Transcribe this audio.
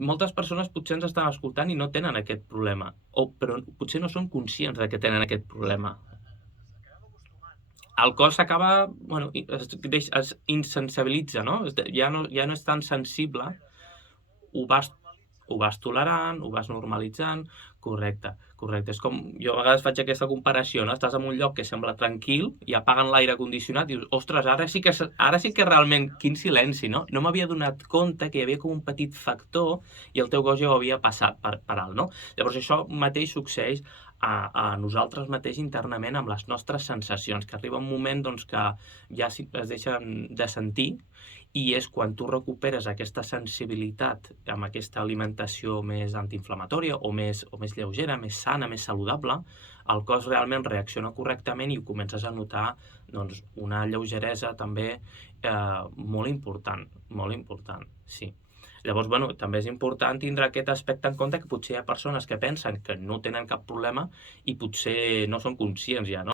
moltes persones potser ens estan escoltant i no tenen aquest problema, però potser no són conscients de que tenen aquest problema. El cos s'acaba, bueno, es insensibilitza, no? Ja no és tan sensible, ho vas tolerant, ho vas normalitzant, correcte. És com, jo a vegades faig aquesta comparació, no? Estàs en un lloc que sembla tranquil i apaguen l'aire condicionat i dius, ostres, ara sí que realment, quin silenci, no? No m'havia donat compte que hi havia com un petit factor i el teu cos ja ho havia passat per alt, no? Llavors això mateix succeeix a nosaltres mateix internament amb les nostres sensacions, que arriba un moment doncs, que ja es deixen de sentir i és quan tu recuperes aquesta sensibilitat amb aquesta alimentació més antiinflamatòria o més lleugera, més sana, més saludable, el cos realment reacciona correctament i comences a notar doncs, una lleugeresa també molt important, sí. Llavors, bueno, també és important tindre aquest aspecte en compte que potser hi ha persones que pensen que no tenen cap problema i potser no són conscients ja, no?